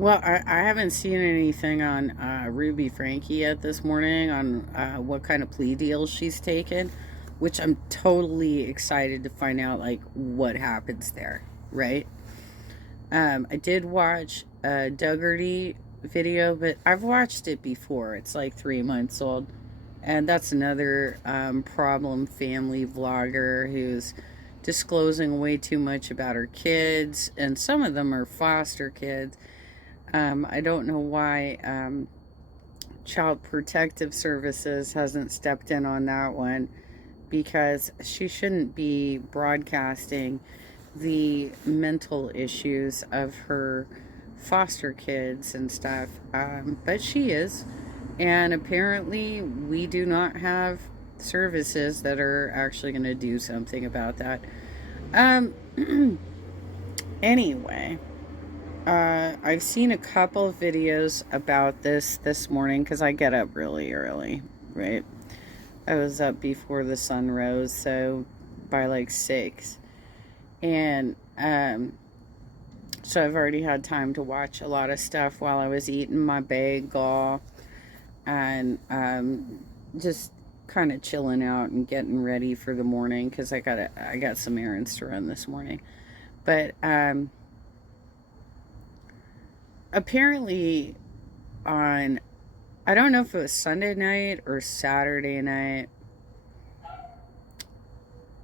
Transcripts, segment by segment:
Well, I haven't seen anything on Ruby Frankie yet this morning on what kind of plea deals she's taken, which I'm totally excited to find out, like, what happens there, right? I did watch a Duggarty video, but I've watched it before. It's like 3 months old. And that's another problem family vlogger who's disclosing way too much about her kids, and some of them are foster kids. I don't know why Child Protective Services hasn't stepped in on that one, because she shouldn't be broadcasting the mental issues of her foster kids and stuff. But she is. And apparently, we do not have services that are actually going to do something about that. Um, anyway, I've seen a couple of videos about this morning because I get up really early, right? I was up before the sun rose, so by like 6. And so I've already had time to watch a lot of stuff while I was eating my bagel and just kind of chilling out and getting ready for the morning because I got some errands to run this morning. But apparently on, I don't know if it was Sunday night or Saturday night,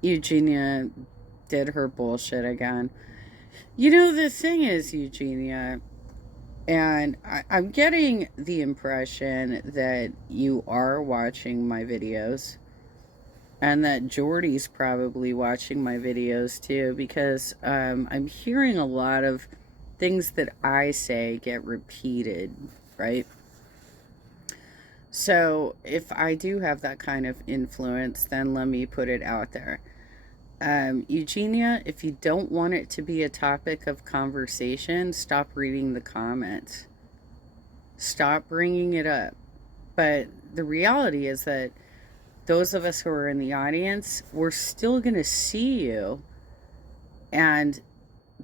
Eugenia did her bullshit again. You know, the thing is, Eugenia, and I'm getting the impression that you are watching my videos and that Jordy's probably watching my videos too, because I'm hearing a lot of things that I say get repeated, right? So if I do have that kind of influence, then let me put it out there. Eugenia, if you don't want it to be a topic of conversation, stop reading the comments. Stop bringing it up. But the reality is that those of us who are in the audience, we're still going to see you and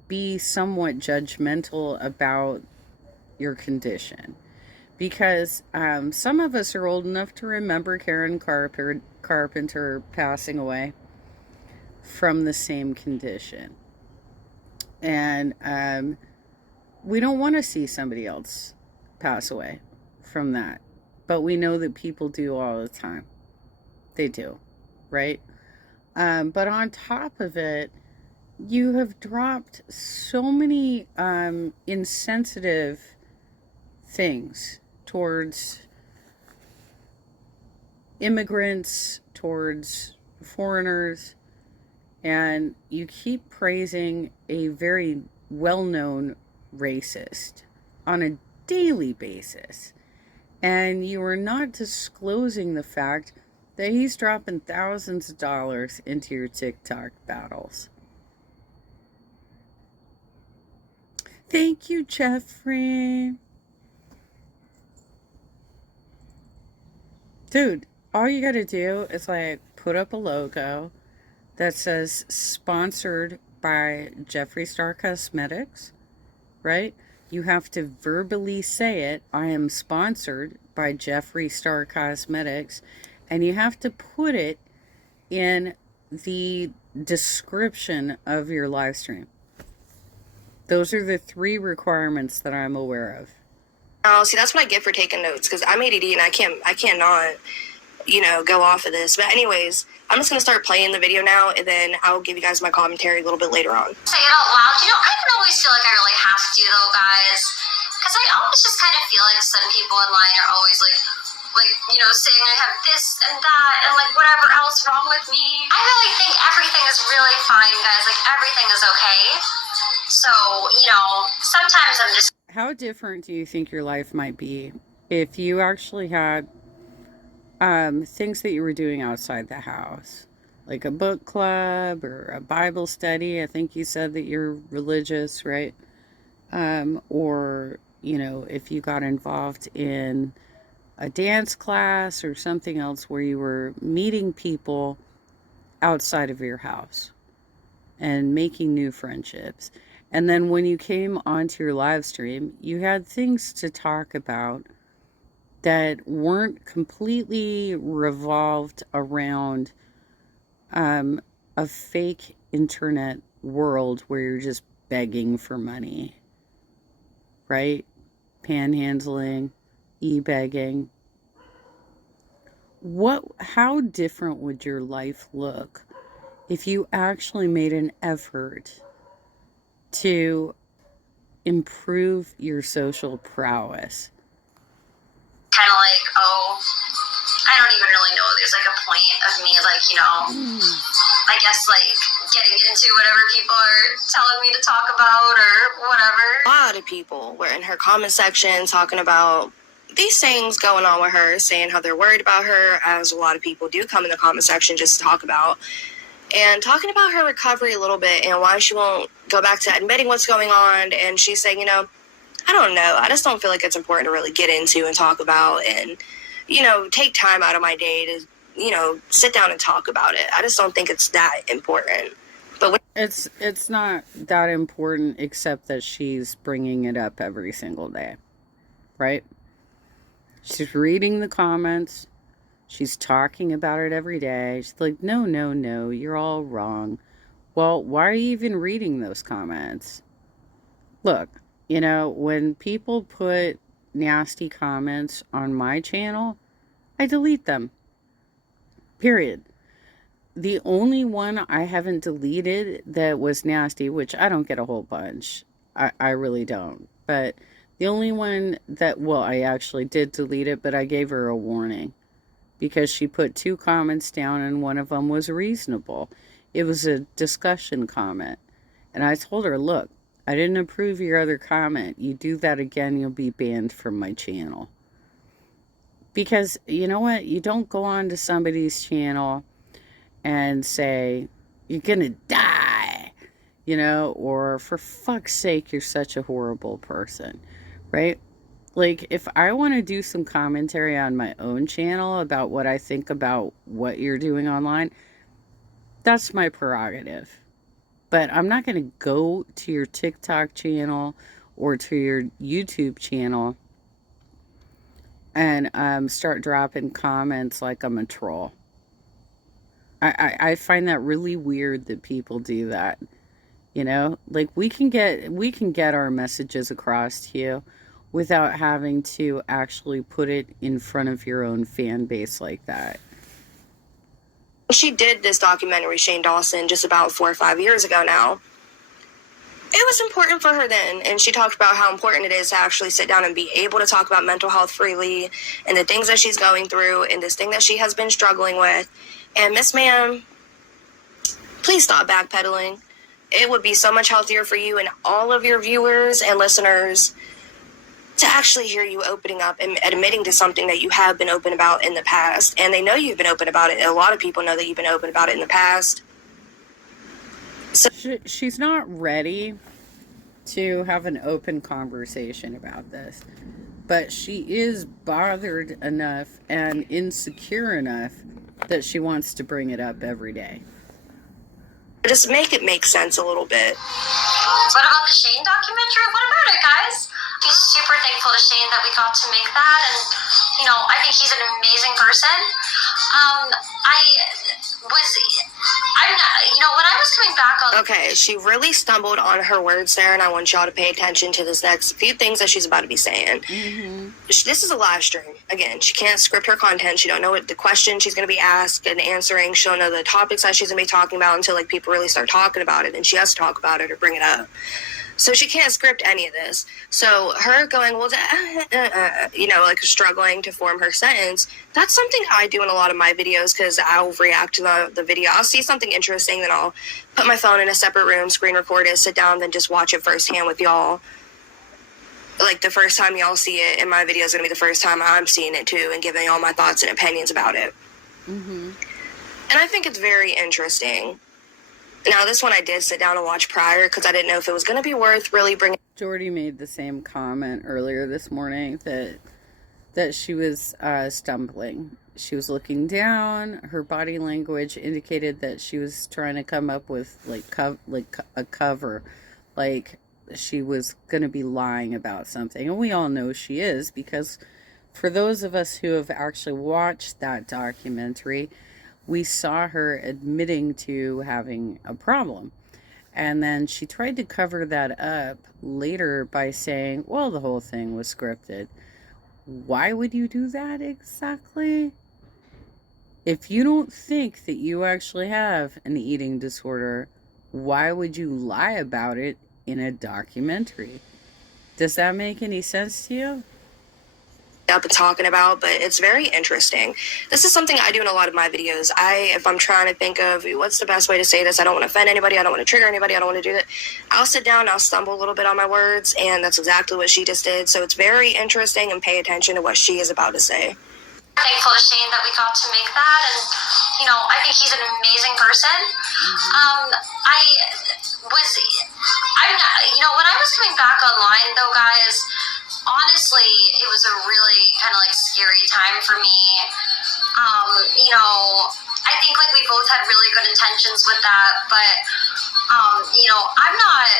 be somewhat judgmental about your condition. Because some of us are old enough to remember Karen Carpenter passing away from the same condition. And we don't want to see somebody else pass away from that. But we know that people do all the time. They do, right? But on top of it, you have dropped so many insensitive things towards immigrants, towards foreigners, and you keep praising a very well-known racist on a daily basis. And you are not disclosing the fact that he's dropping thousands of dollars into your TikTok battles. Thank you, Jeffrey. Dude, all you gotta do is like put up a logo that says sponsored by Jeffree Star Cosmetics, right? You have to verbally say it. I am sponsored by Jeffree Star Cosmetics. And you have to put it in the description of your live stream. Those are the 3 requirements that I'm aware of. Oh, see, that's what I get for taking notes, because I'm ADD and I cannot, go off of this. But anyways, I'm just going to start playing the video now, and then I'll give you guys my commentary a little bit later on. Say it out loud. I don't always feel like I really have to, though, guys. Because I always just kind of feel like some people in line are always saying I have this and that and like whatever else wrong with me. I really think everything is really fine, guys. Like everything is okay. So, sometimes I'm just... How different do you think your life might be if you actually had things that you were doing outside the house? Like a book club or a Bible study. I think you said that you're religious, right? Or, if you got involved in a dance class or something else where you were meeting people outside of your house and making new friendships. And then when you came onto your live stream, you had things to talk about that weren't completely revolved around a fake internet world where you're just begging for money, right? Panhandling, e-begging. How different would your life look if you actually made an effort to improve your social prowess? Kind of like, oh, I don't even really know. There's like a point of me, like, you know, I guess like getting into whatever people are telling me to talk about or whatever. A lot of people were in her comment section talking about these things going on with her, saying how they're worried about her, as a lot of people do come in the comment section just to talk about, and talking about her recovery a little bit and why she won't go back to admitting what's going on. And she's saying, you know, I don't know. I just don't feel like it's important to really get into and talk about and, you know, take time out of my day to, you know, sit down and talk about it. I just don't think it's that important. But it's not that important, except that she's bringing it up every single day, right? She's reading the comments. She's talking about it every day. She's like, no, no, no, you're all wrong. Well, why are you even reading those comments? Look, you know, when people put nasty comments on my channel, I delete them. Period. The only one I haven't deleted that was nasty, which I don't get a whole bunch. I really don't. But the only one that, well, I actually did delete it, but I gave her a warning because she put 2 comments down and one of them was reasonable. It was a discussion comment. And I told her, look, I didn't approve your other comment. You do that again, you'll be banned from my channel. Because, you know what? You don't go on to somebody's channel and say, you're gonna die, you know, or for fuck's sake, you're such a horrible person, right? Like, if I want to do some commentary on my own channel about what I think about what you're doing online, that's my prerogative. But I'm not going to go to your TikTok channel or to your YouTube channel and start dropping comments like I'm a troll. I find that really weird that people do that. You know, like we can get our messages across to you without having to actually put it in front of your own fan base like that. she did this documentary, Shane Dawson, just about 4 or 5 years ago now. It was important for her then, and she talked about how important it is to actually sit down and be able to talk about mental health freely and the things that she's going through and this thing that she has been struggling with. And Miss Ma'am, please stop backpedaling. It would be so much healthier for you and all of your viewers and listeners to actually hear you opening up and admitting to something that you have been open about in the past. And they know you've been open about it. A lot of people know that you've been open about it in the past. So she's not ready to have an open conversation about this, but she is bothered enough and insecure enough that she wants to bring it up every day. Just make it make sense a little bit. What about the Shane documentary? What about it, guys? He's super thankful to Shane that we got to make that, and you know, I think he's an amazing person. I'm not, you know, when I was coming back on. Okay, she really stumbled on her words there, and I want y'all to pay attention to this next few things that she's about to be saying. Mm-hmm. This is a live stream. Again, she can't script her content. She don't know what the question she's going to be asked and answering. She don't know the topics that she's going to be talking about until like people really start talking about it, and she has to talk about it or bring it up. So she can't script any of this. So her going, well, you know, like struggling to form her sentence, that's something I do in a lot of my videos because I'll react to the video. I'll see something interesting, then I'll put my phone in a separate room, screen record it, sit down, then just watch it firsthand with y'all. Like the first time y'all see it in my video is going to be the first time I'm seeing it too and giving y'all my thoughts and opinions about it. Mm-hmm. And I think it's very interesting. Now, this one I did sit down and watch prior because I didn't know if it was going to be worth really bringing. Jordy made the same comment earlier this morning that she was stumbling. She was looking down. Her body language indicated that she was trying to come up with like a cover, like she was going to be lying about something. And we all know she is, because for those of us who have actually watched that documentary, we saw her admitting to having a problem. And then she tried to cover that up later by saying, well, the whole thing was scripted. Why would you do that exactly? If you don't think that you actually have an eating disorder, why would you lie about it in a documentary? Does that make any sense to you? Up and talking about, but it's very interesting. This is something I do in a lot of my videos. If I'm trying to think of what's the best way to say this, I don't want to offend anybody, I don't want to trigger anybody, I don't want to do that, I'll sit down, I'll stumble a little bit on my words, and that's exactly what she just did. So it's very interesting, and pay attention to what she is about to say. Thankful to Shane that we got to make that, and I think he's an amazing person. I'm not, when I was coming back online though, guys, honestly, it was a really kind of like scary time for me. I think like we both had really good intentions with that, but I'm not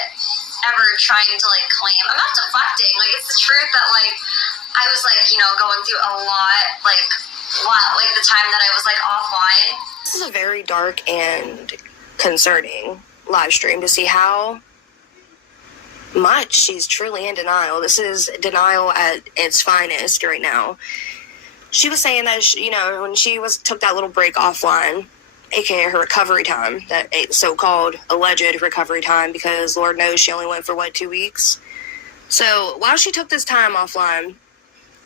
ever trying to like claim, I'm not deflecting, like it's the truth that like I was like, going through a lot, like the time that I was like offline. This is a very dark and concerning live stream to see how much she's truly in denial. This is denial at its finest right now. She was saying that, when she took that little break offline, aka her recovery time, that so-called alleged recovery time, because Lord knows she only went for 2 weeks. So while she took this time offline,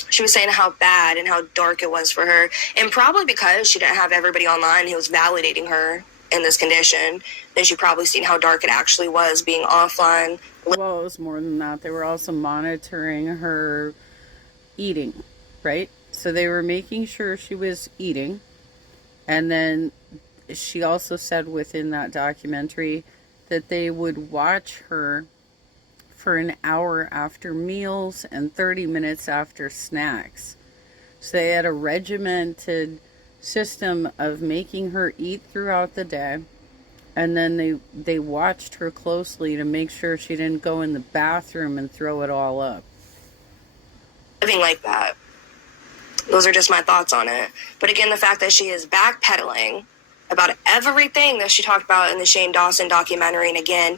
she was saying how bad and how dark it was for her, and probably because she didn't have everybody online who was validating her in this condition, then she probably seen how dark it actually was being offline. Well, it was more than that. They were also monitoring her eating, right? So they were making sure she was eating. And then she also said within that documentary that they would watch her for an hour after meals and 30 minutes after snacks. So they had a regimented system of making her eat throughout the day, and then they watched her closely to make sure she didn't go in the bathroom and throw it all up. Living like that. Those are just my thoughts on it. But again, the fact that she is backpedaling about everything that she talked about in the Shane Dawson documentary, and again,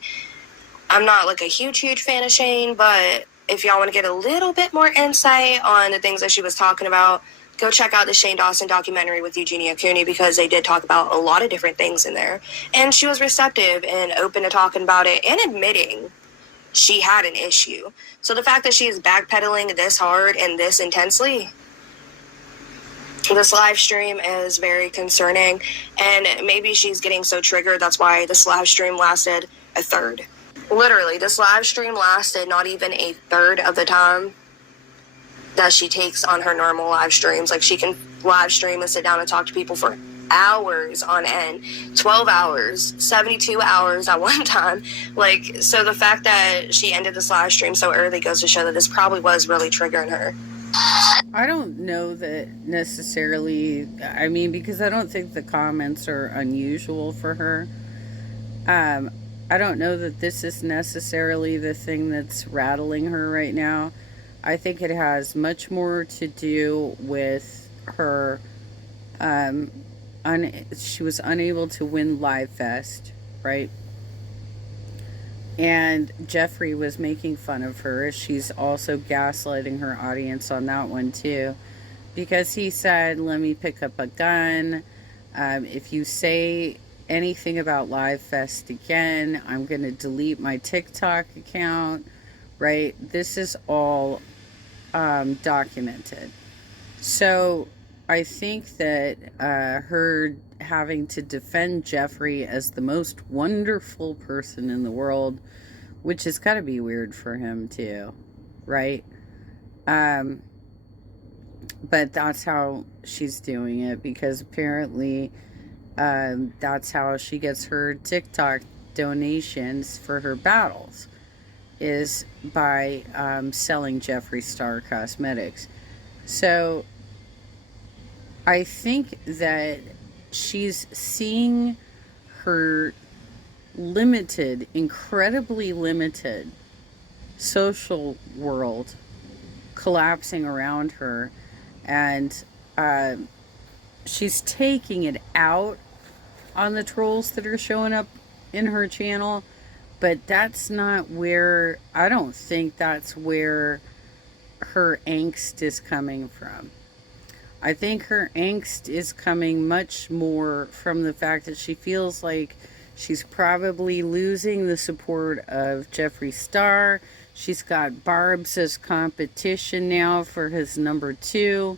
I'm not like a huge fan of Shane, but if y'all want to get a little bit more insight on the things that she was talking about, go check out the Shane Dawson documentary with Eugenia Cooney, because they did talk about a lot of different things in there. And she was receptive and open to talking about it and admitting she had an issue. So the fact that she is backpedaling this hard and this intensely, this live stream is very concerning. And maybe she's getting so triggered, that's why this live stream lasted a third. Literally, this live stream lasted not even a third of the time that she takes on her normal live streams. Like, she can live stream and sit down and talk to people for hours on end, 12 hours, 72 hours at one time. Like, so the fact that she ended this live stream so early goes to show that this probably was really triggering her. I don't know that necessarily, because I don't think the comments are unusual for her. I don't know that this is necessarily the thing that's rattling her right now. I think it has much more to do with her, she was unable to win Live Fest, right? And Jeffrey was making fun of her. She's also gaslighting her audience on that one too, because he said, let me pick up a gun. If you say anything about Live Fest again, I'm going to delete my TikTok account, right? This is all documented. So I think that her having to defend Jeffrey as the most wonderful person in the world, which has got to be weird for him too, right? But that's how she's doing it, because apparently that's how she gets her TikTok donations for her battles, is by selling Jeffree Star cosmetics. So I think that she's seeing her limited, incredibly limited social world collapsing around her, and uh, she's taking it out on the trolls that are showing up in her channel. But that's not where, I don't think that's where her angst is coming from. I think her angst is coming much more from the fact that she feels like she's probably losing the support of Jeffree Star. She's got Barb's as competition now for his number two.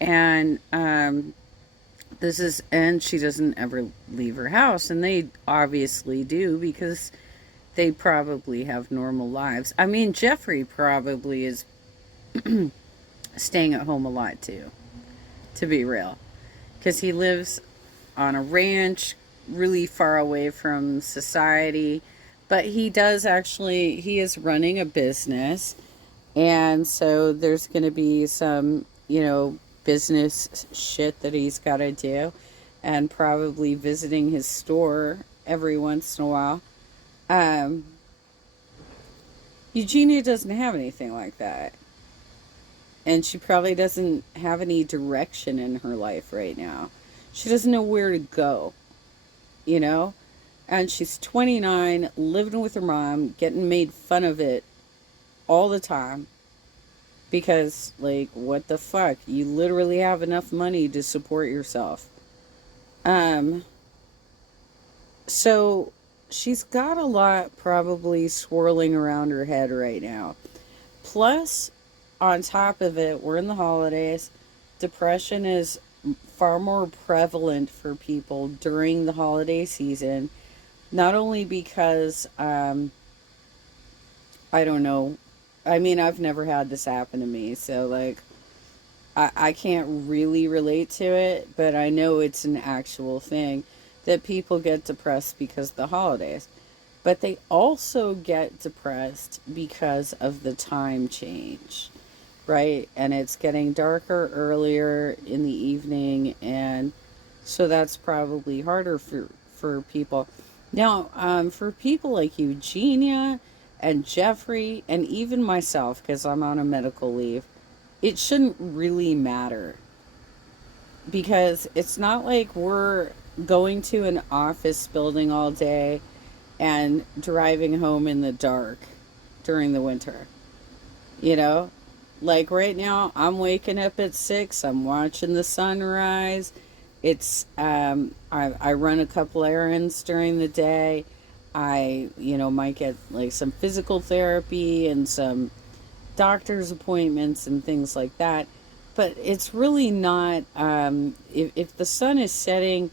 And and she doesn't ever leave her house. And they obviously do, because they probably have normal lives. I mean, Jeffree probably is staying at home a lot too, to be real, because he lives on a ranch really far away from society. But he is running a business, and so there's going to be some, business shit that he's got to do, and probably visiting his store every once in a while. um Eugenia doesn't have anything like that, and she probably doesn't have any direction in her life right now. She doesn't know where to go, you know? And she's 29, living with her mom, getting made fun of it all the time. Because, like, what the fuck? You literally have enough money to support yourself. Um, so she's got a lot probably swirling around her head right now. Plus, on top of it, we're in the holidays. Depression is far more prevalent for people during the holiday season. Not only because, I don't know. I mean, I've never had this happen to me, so, like, I can't really relate to it, but I know it's an actual thing that people get depressed because of the holidays. But they also get depressed because of the time change, right? And it's getting darker earlier in the evening, and so that's probably harder for people. Now, for people like Eugenia and Jeffree, and even myself, because I'm on a medical leave, it shouldn't really matter, because it's not like we're going to an office building all day and driving home in the dark during the winter. You know? Like right now, I'm waking up at 6, I'm watching the sunrise. I run a couple errands during the day. I, might get like some physical therapy and some doctor's appointments and things like that. But it's really not, if the sun is setting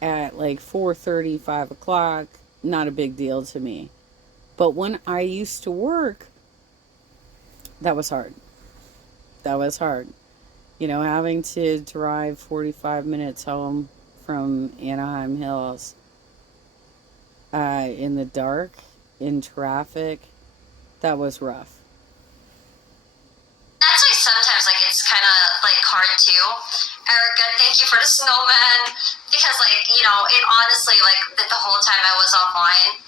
at like 4:30, 5 o'clock, not a big deal to me. But when I used to work, that was hard. That was hard. Having to drive 45 minutes home from Anaheim Hills in the dark, in traffic, that was rough. Actually, sometimes it's kind of hard too. Erica, thank you for the snowman, because it honestly the whole time I was offline.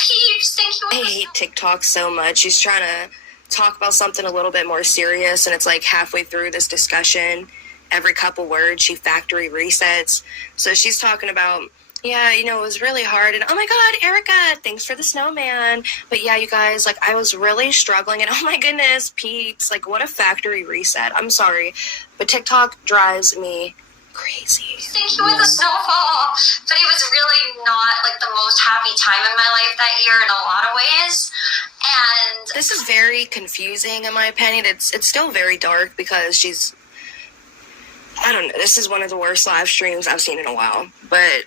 Peeps, thank you. I hate TikTok so much. She's trying to talk about something a little bit more serious, and it's like halfway through this discussion, every couple words she factory resets. So she's talking about, yeah, it was really hard, and oh my god, Erica, thanks for the snowman. But yeah, you guys, I was really struggling, and oh my goodness, Peeps, what a factory reset. I'm sorry, but TikTok drives me crazy. Thank you with the snowfall. But it was really not the most happy time in my life that year in a lot of ways. And this is very confusing in my opinion. It's still very dark because I don't know, this is one of the worst live streams I've seen in a while. But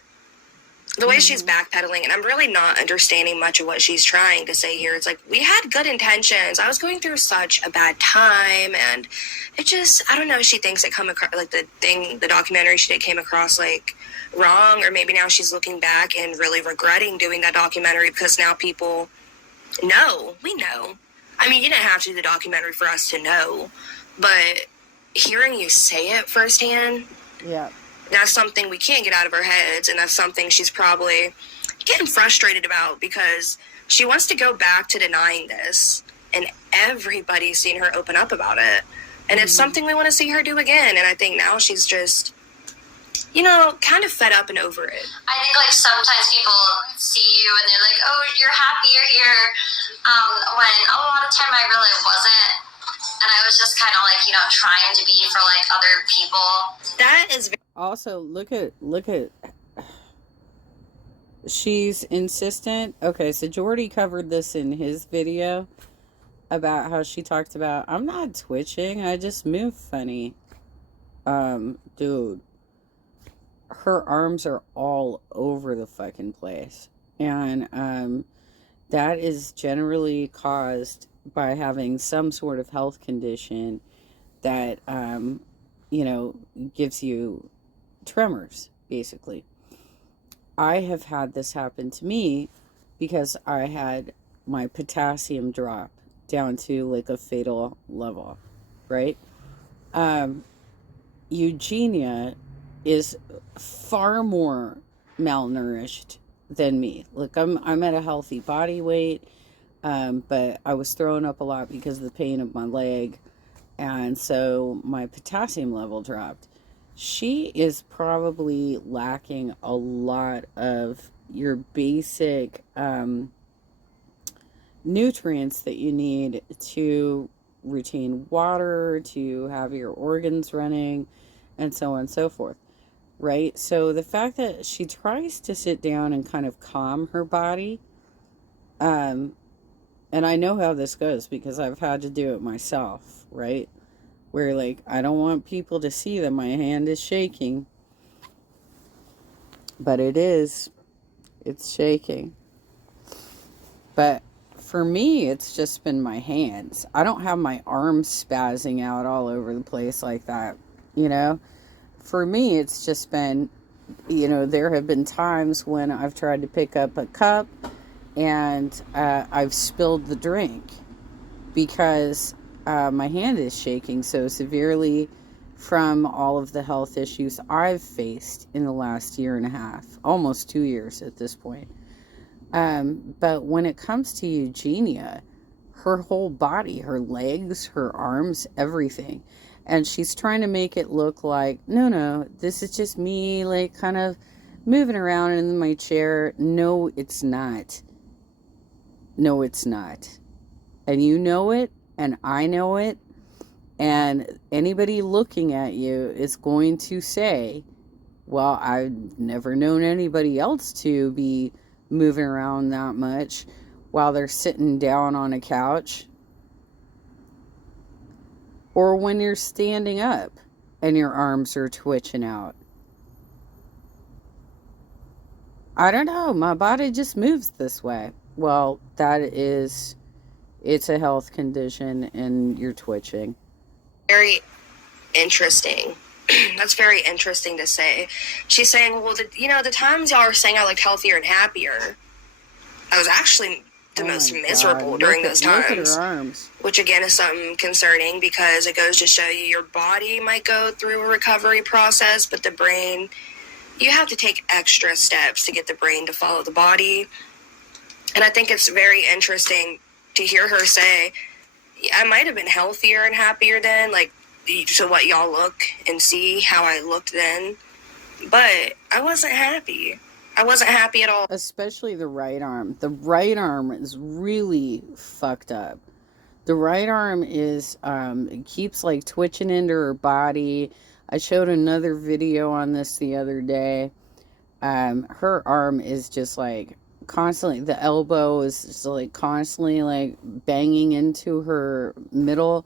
the way she's backpedaling, and I'm really not understanding much of what she's trying to say here. It's we had good intentions. I was going through such a bad time, and it just, I don't know, she thinks it come across, the documentary she did came across, wrong, or maybe now she's looking back and really regretting doing that documentary because now people know. We know. I mean, you didn't have to do the documentary for us to know, but hearing you say it firsthand, Yeah. that's something we can't get out of our heads, and that's something she's probably getting frustrated about because she wants to go back to denying this. and everybody's seen her open up about it. And it's something we want to see her do again. And I think now she's just, you know, kind of fed up and over it. I think, like, sometimes people see you and they're like, oh, you're happy you're here. When a lot of time I really wasn't. And I was just kind of like, you know, trying to be for, like, other people. That is very... Also, look at, she's insistent. Okay, so Jordy covered this in his video about how she talked about, I'm not twitching, I just move funny. Dude, her arms are all over the fucking place. And, that is generally caused by having some sort of health condition that, you know, gives you tremors, basically. I have had this happen to me because I had my potassium drop down to like a fatal level, right? Eugenia is far more malnourished than me. Look, I'm at a healthy body weight, but I was throwing up a lot because of the pain of my leg, and so my potassium level dropped. She is probably lacking a lot of your basic nutrients that you need to retain water, to have your organs running, and so on and so forth, right? So the fact that she tries to sit down and kind of calm her body, and I know how this goes because I've had to do it myself, right? Where, like, I don't want people to see that my hand is shaking, but it's shaking. But for me, it's just been my hands. I don't have my arms spazzing out all over the place like that, you know? For me, it's just been, you know, there have been times when I've tried to pick up a cup and I've spilled the drink because my hand is shaking so severely from all of the health issues I've faced in the last year and a half, almost 2 years at this point. But when it comes to Eugenia, her whole body, her legs, her arms, everything. And she's trying to make it look like, no, this is just me, like, kind of moving around in my chair. No, it's not. No, it's not. And you know it, and I know it. And anybody looking at you is going to say, well, I've never known anybody else to be moving around that much while they're sitting down on a couch, or when you're standing up and your arms are twitching out. I don't know, my body just moves this way. Well, it's a health condition and you're twitching. Very interesting. That's very interesting to say. She's saying, well, the times y'all were saying I looked healthier and happier, I was actually the most miserable during those times. Look at her arms. Which, again, is something concerning because it goes to show you your body might go through a recovery process, but the brain, you have to take extra steps to get the brain to follow the body. And I think it's very interesting to hear her say, I might have been healthier and happier then, like, to what y'all look and see how I looked then, but I wasn't happy. I wasn't happy at all. Especially the right arm. The right arm is really fucked up. The right arm is, it keeps like twitching into her body. I showed another video on this the other day. Her arm is just like constantly, the elbow is just like constantly like banging into her middle.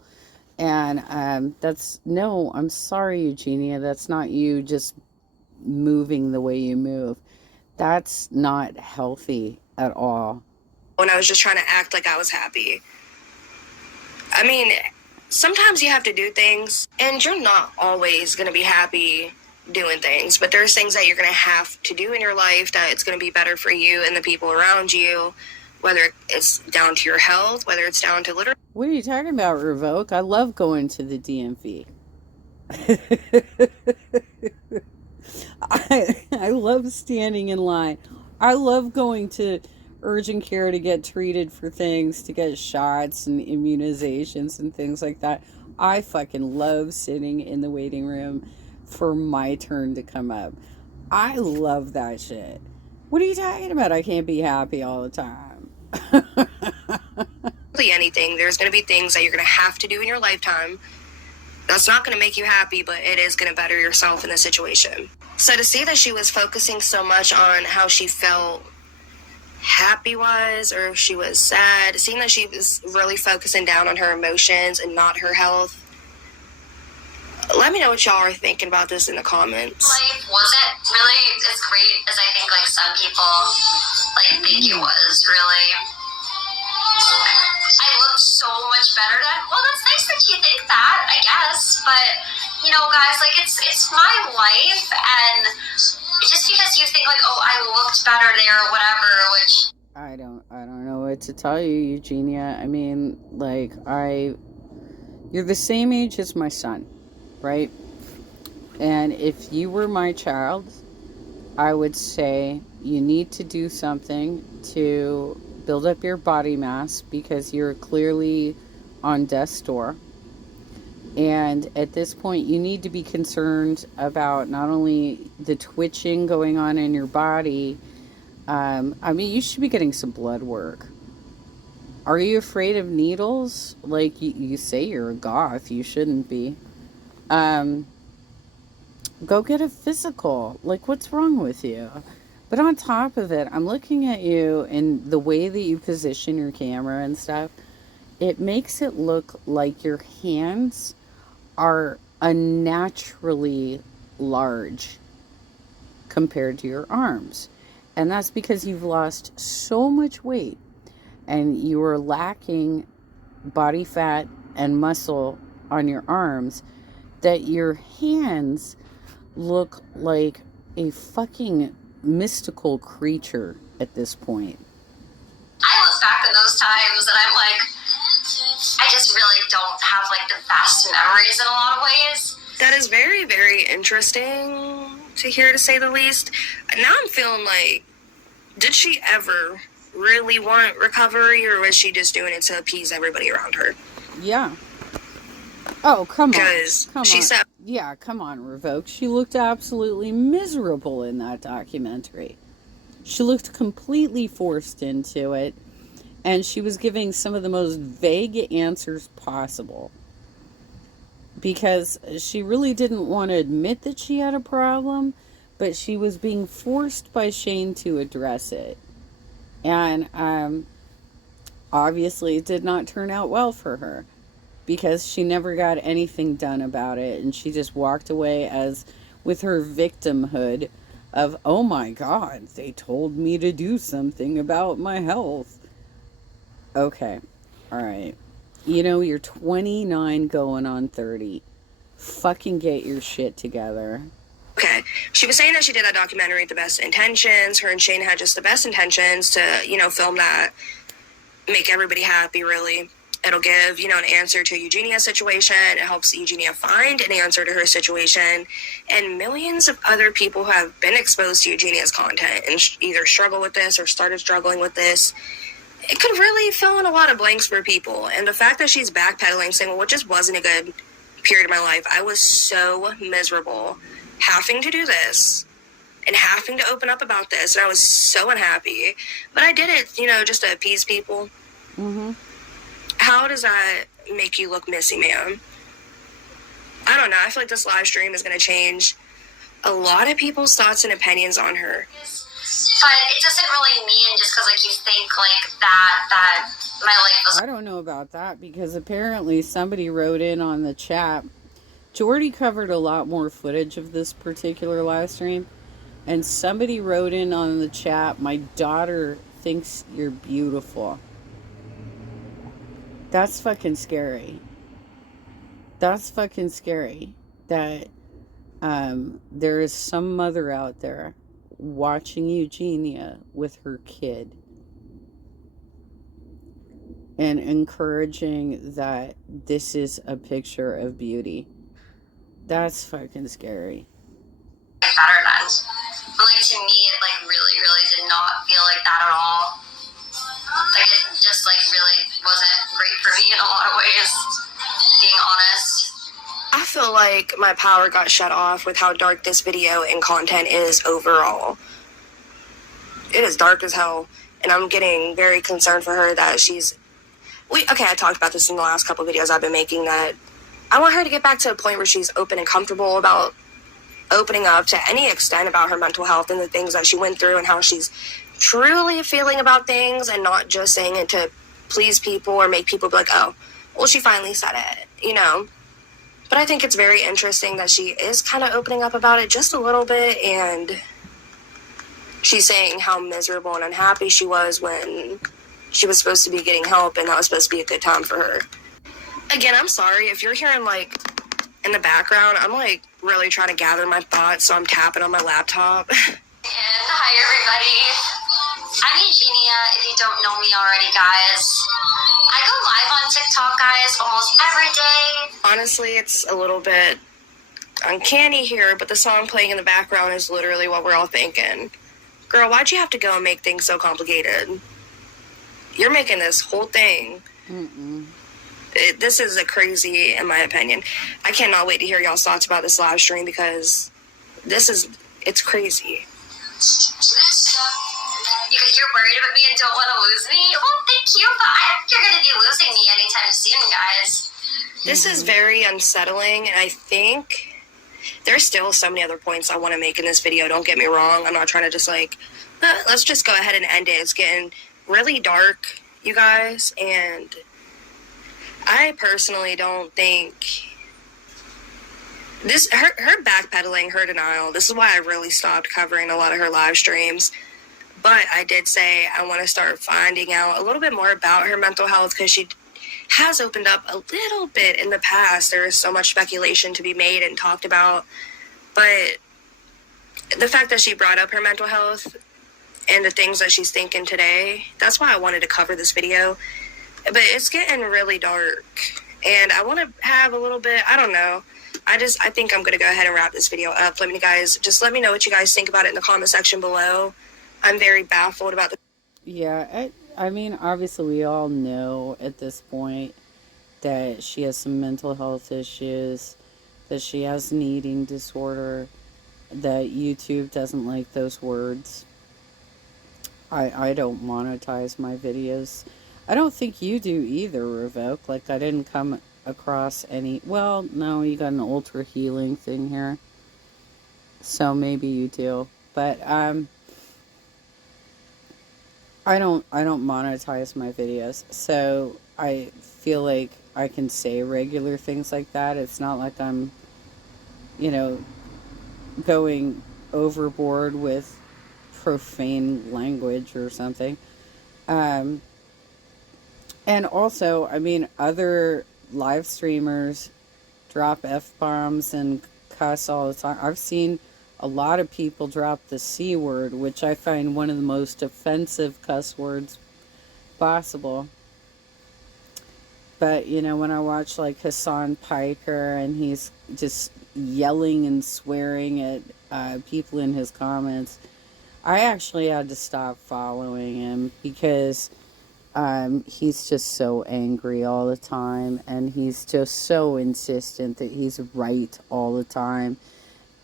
And I'm sorry, Eugenia, that's not you just moving the way you move. That's not healthy at all. When I was just trying to act like I was happy. I mean, sometimes you have to do things, and you're not always going to be happy doing things, but there's things that you're going to have to do in your life that it's going to be better for you and the people around you, whether it's down to your health, whether it's down to literally... What are you talking about, Revoke? I love going to the DMV. I love standing in line. I love going to urgent care to get treated for things, to get shots and immunizations and things like that. I fucking love sitting in the waiting room for my turn to come up. I love that shit. What are you talking about? I can't be happy all the time. Anything. There's going to be things that you're going to have to do in your lifetime that's not going to make you happy, but it is going to better yourself in the situation. So to see that she was focusing so much on how she felt happy-wise or if she was sad, seeing that she was really focusing down on her emotions and not her health. Let me know what y'all are thinking about this in the comments. Life wasn't really as great as I think like some people like think it was, really. I looked so much better then. Well, that's nice that you think that, I guess. But, you know, guys, like, it's my life, and just because you think, like, oh, I looked better there or whatever, which... I don't know what to tell you, Eugenia. I mean, like, you're the same age as my son, right? And if you were my child, I would say you need to do something to build up your body mass because you're clearly on death's door. And at this point, you need to be concerned about not only the twitching going on in your body. I mean, you should be getting some blood work. Are you afraid of needles? Like you say you're a goth. You shouldn't be. Go get a physical. Like, what's wrong with you? But on top of it, I'm looking at you and the way that you position your camera and stuff. It makes it look like your hands are unnaturally large compared to your arms. And that's because you've lost so much weight and you are lacking body fat and muscle on your arms that your hands look like a fucking mystical creature at this point. I look back in those times and I'm like, I just really don't have like the best memories in a lot of ways. That is very, very interesting to hear, to say the least. Now I'm feeling like, did she ever really want recovery, or was she just doing it to appease everybody around her? Yeah. Oh, come on. Because she said... Yeah, come on, Revoked. She looked absolutely miserable in that documentary. She looked completely forced into it, and she was giving some of the most vague answers possible. Because she really didn't want to admit that she had a problem, but she was being forced by Shane to address it. And obviously it did not turn out well for her, because she never got anything done about it, and she just walked away as with her victimhood of, oh my God, they told me to do something about my health. Okay, all right. You know, you're 29 going on 30. Fucking get your shit together. Okay, she was saying that she did that documentary with the best intentions. Her and Shane had just the best intentions to, you know, film that, make everybody happy, really. It'll give, you know, an answer to Eugenia's situation. It helps Eugenia find an answer to her situation. And millions of other people who have been exposed to Eugenia's content and either struggle with this or started struggling with this. It could really fill in a lot of blanks for people. And the fact that she's backpedaling, saying, well, it just wasn't a good period of my life. I was so miserable having to do this and having to open up about this. And I was so unhappy. But I did it, you know, just to appease people. Mm-hmm. How does that make you look missy, ma'am? I don't know. I feel like this live stream is going to change a lot of people's thoughts and opinions on her. But it doesn't really mean just because like you think like that my life was... I don't know about that, because apparently somebody wrote in on the chat. Jordy covered a lot more footage of this particular live stream, and somebody wrote in on the chat, my daughter thinks you're beautiful. That's fucking scary. That's fucking scary that there is some mother out there watching Eugenia with her kid and encouraging that this is a picture of beauty. That's fucking scary. Better than. But like to me, it like really, really did not feel like that at all. wasn't great for me in a lot of ways, being honest. I feel like my power got shut off with how dark this video and content is overall. It is dark as hell, and I'm getting very concerned for her that I talked about this in the last couple of videos I've been making, that I want her to get back to a point where she's open and comfortable about opening up to any extent about her mental health and the things that she went through and how she's truly feeling about things, and not just saying it to please people or make people be like, oh, well, she finally said it, you know? But I think it's very interesting that she is kind of opening up about it just a little bit, and she's saying how miserable and unhappy she was when she was supposed to be getting help, and that was supposed to be a good time for her. Again, I'm sorry if you're hearing, like, in the background, I'm, like, really trying to gather my thoughts, so I'm tapping on my laptop. And hi, everybody. I'm Eugenia, if you don't know me already, guys. I go live on TikTok, guys, almost every day. Honestly, it's a little bit uncanny here, but the song playing in the background is literally what we're all thinking. Girl, why'd you have to go and make things so complicated? You're making this whole thing. This is a crazy, in my opinion. I cannot wait to hear y'all's thoughts about this live stream, because it's crazy. You're worried about me and don't want to lose me? Well, thank you, but I don't think you're going to be losing me anytime soon, guys. This is very unsettling, and I think there's still so many other points I want to make in this video. Don't get me wrong. I'm not trying to just let's just go ahead and end it. It's getting really dark, you guys, and I personally don't think her backpedaling, her denial, this is why I really stopped covering a lot of her live streams. But I did say I want to start finding out a little bit more about her mental health, because she has opened up a little bit in the past. There is so much speculation to be made and talked about. But the fact that she brought up her mental health and the things that she's thinking today, that's why I wanted to cover this video. But it's getting really dark, and I want to have a little bit, I don't know. I think I'm going to go ahead and wrap this video up. Let me know what you guys think about it in the comment section below. I'm very baffled about the... Yeah, I mean, obviously we all know at this point that she has some mental health issues, that she has an eating disorder, that YouTube doesn't like those words. I don't monetize my videos. I don't think you do either, Revoke. Like, I didn't come across any... Well, no, you got an ultra healing thing here. So maybe you do. But, I don't monetize my videos. So I feel like I can say regular things like that. It's not like I'm, going overboard with profane language or something. And also, I mean, other live streamers drop F-bombs and cuss all the time. I've seen a lot of people drop the C word, which I find one of the most offensive cuss words possible. But, when I watch, like, Hassan Piker, and he's just yelling and swearing at people in his comments, I actually had to stop following him, because he's just so angry all the time, and he's just so insistent that he's right all the time.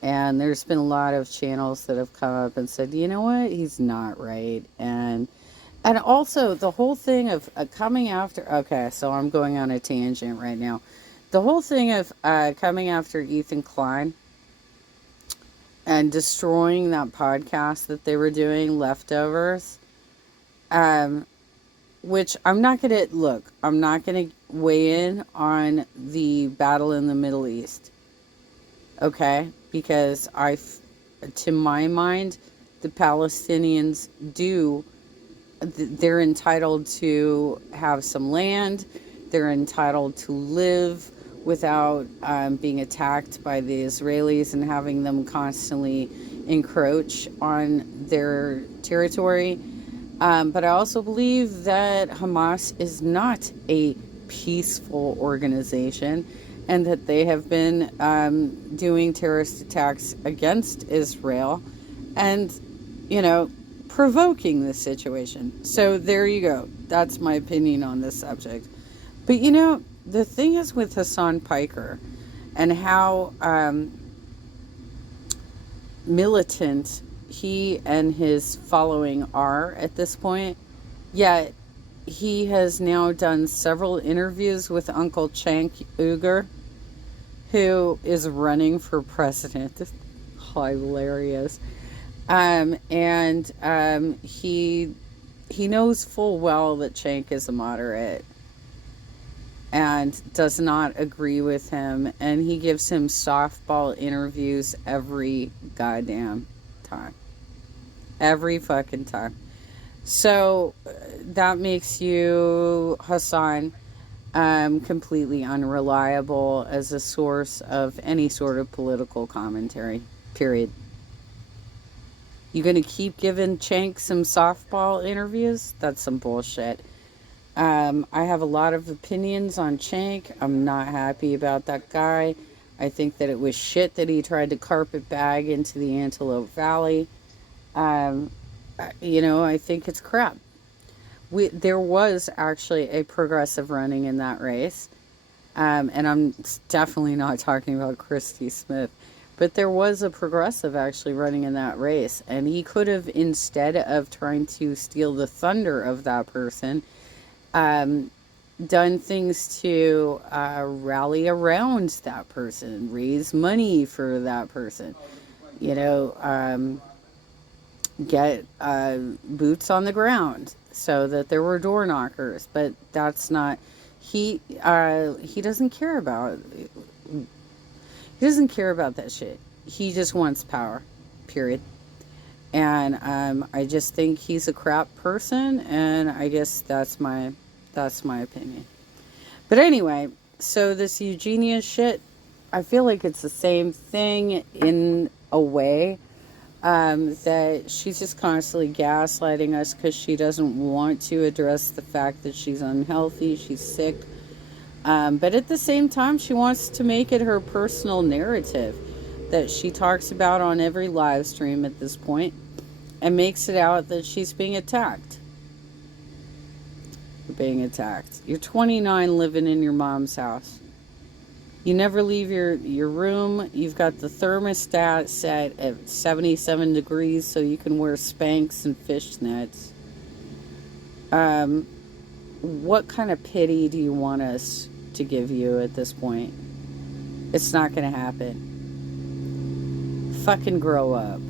And there's been a lot of channels that have come up and said, you know what, he's not right. And also the whole thing of coming after, okay, so I'm going on a tangent right now. The whole thing of coming after Ethan Klein and destroying that podcast that they were doing, Leftovers, which I'm not going to weigh in on the battle in the Middle East. Okay? Because to my mind, the Palestinians they're entitled to have some land. They're entitled to live without being attacked by the Israelis and having them constantly encroach on their territory. But I also believe that Hamas is not a peaceful organization, and that they have been doing terrorist attacks against Israel. And, provoking the situation. So there you go. That's my opinion on this subject. But you know, the thing is with Hassan Piker and how militant he and his following are at this point, yet he has now done several interviews with Uncle Cenk Uygur, who is running for president. Hilarious. He knows full well that Cenk is a moderate and does not agree with him, and he gives him softball interviews every goddamn time. Every fucking time. So that makes you, Hassan, completely unreliable as a source of any sort of political commentary, period. You gonna keep giving Cenk some softball interviews? That's some bullshit. I have a lot of opinions on Cenk. I'm not happy about that guy. I think that it was shit that he tried to carpet bag into the Antelope Valley. I think it's crap. There was actually a progressive running in that race. And I'm definitely not talking about Christy Smith. But there was a progressive actually running in that race. And he could have, instead of trying to steal the thunder of that person, done things to rally around that person, raise money for that person, get boots on the ground so that there were door knockers. But that's not, he doesn't care about that shit. He just wants power, period. And I just think he's a crap person, and I guess that's my opinion. But anyway, so this Eugenia shit, I feel like it's the same thing in a way, that she's just constantly gaslighting us because she doesn't want to address the fact that she's unhealthy, she's sick. But at the same time, she wants to make it her personal narrative that she talks about on every live stream at this point, and makes it out that she's being attacked. You're 29 living in your mom's house. You never leave your room. You've got the thermostat set at 77 degrees so you can wear Spanx and fishnets. What kind of pity do you want us to give you at this point? It's not going to happen. Fucking grow up.